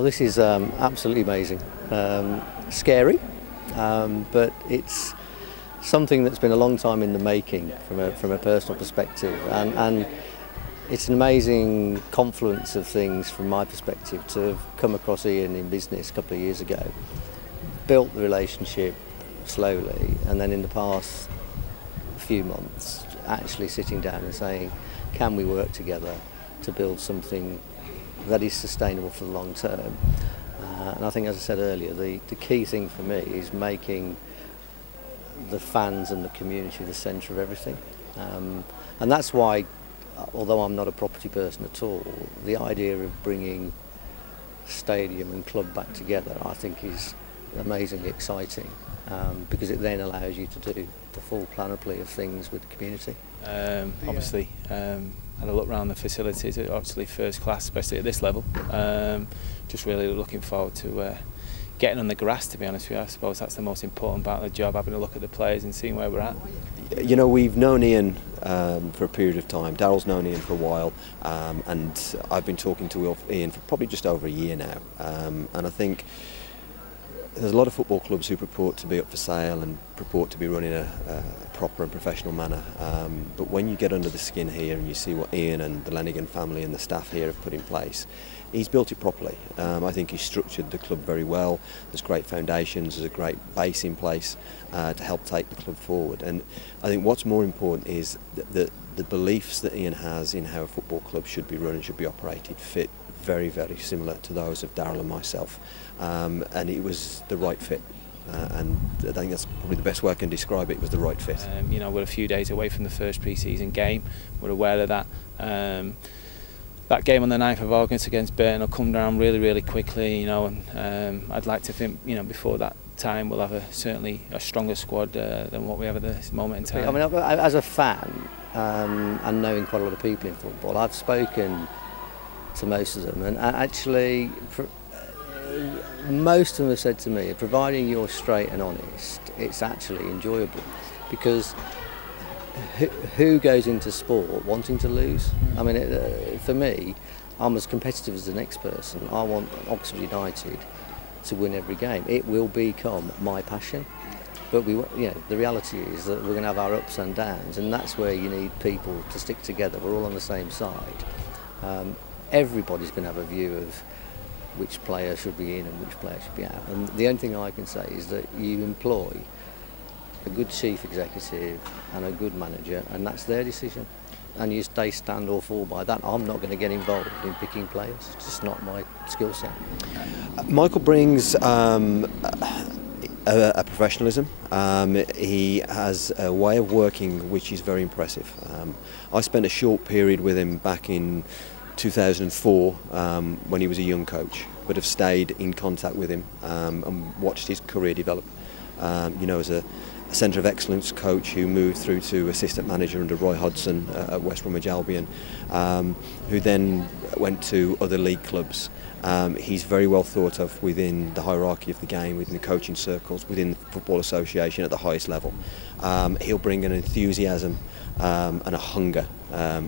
Oh, this is absolutely amazing. Scary, but it's something that's been a long time in the making from a personal perspective, and it's an amazing confluence of things from my perspective to have come across Ian in business a couple of years ago, built the relationship slowly, and then in the past few months actually sitting down and saying, can we work together to build something that is sustainable for the long term? And I think, as I said earlier, the key thing for me is making the fans and the community the centre of everything. And that's why, although I'm not a property person at all, the idea of bringing stadium and club back together I think is amazingly exciting, because it then allows you to do the full panoply of things with the community. Obviously, had a look around the facilities, it's obviously first class, especially at this level. Just really looking forward to getting on the grass, to be honest with you. I suppose that's the most important part of the job, having a look at the players and seeing where we're at. You know, we've known Ian for a period of time. Darryl's known Ian for a while, and I've been talking to Ian for probably just over a year now. And I think there's a lot of football clubs who purport to be up for sale and purport to be running a proper and professional manner. But when you get under the skin here and you see what Ian and the Lenigan family and the staff here have put in place, he's built it properly. I think he's structured the club very well. There's great foundations, there's a great base in place to help take the club forward. And I think what's more important is that the beliefs that Ian has in how a football club should be run and should be operated fit very, very similar to those of Darryl and myself. And it was the right fit. And I think that's probably the best way I can describe it. It was the right fit. You know, we're a few days away from the first pre-season game. We're aware of that. That game on the 9th of August against Burton will come down really, really quickly, you know, and I'd like to think, you know, before that time we'll have certainly a stronger squad than what we have at this moment in time. I mean, as a fan and knowing quite a lot of people in football, I've spoken to most of them, and actually most of them have said to me, providing you're straight and honest, it's actually enjoyable, because who goes into sport wanting to lose? I mean, for me, I'm as competitive as the next person. I want Oxford United to win every game. It will become my passion. But the reality is that we're going to have our ups and downs, and that's where you need people to stick together. We're all on the same side. Everybody's going to have a view of which player should be in and which player should be out. And the only thing I can say is that you employ a good chief executive and a good manager, and that's their decision. And they stand or fall by that. I'm not going to get involved in picking players. It's just not my skill set. Michael brings a professionalism. He has a way of working which is very impressive. I spent a short period with him back in 2004 when he was a young coach, but have stayed in contact with him and watched his career develop. You know, as a centre of excellence coach who moved through to assistant manager under Roy Hodgson at West Bromwich Albion, who then went to other league clubs. He's very well thought of within the hierarchy of the game, within the coaching circles, within the Football Association at the highest level. He'll bring an enthusiasm and a hunger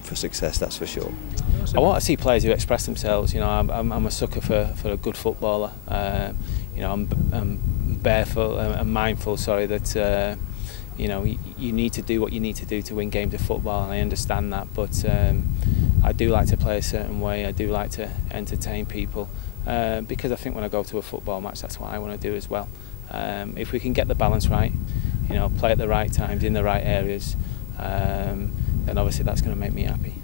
for success, that's for sure. I want to see players who express themselves. You know, I'm a sucker for a good footballer. You know, I'm bareful and mindful, sorry, that you know, you need to do what you need to do to win games of football, and I understand that, but I do like to play a certain way. I do like to entertain people, because I think when I go to a football match, that's what I want to do as well. If we can get the balance right, you know, play at the right times in the right areas, then obviously that's going to make me happy.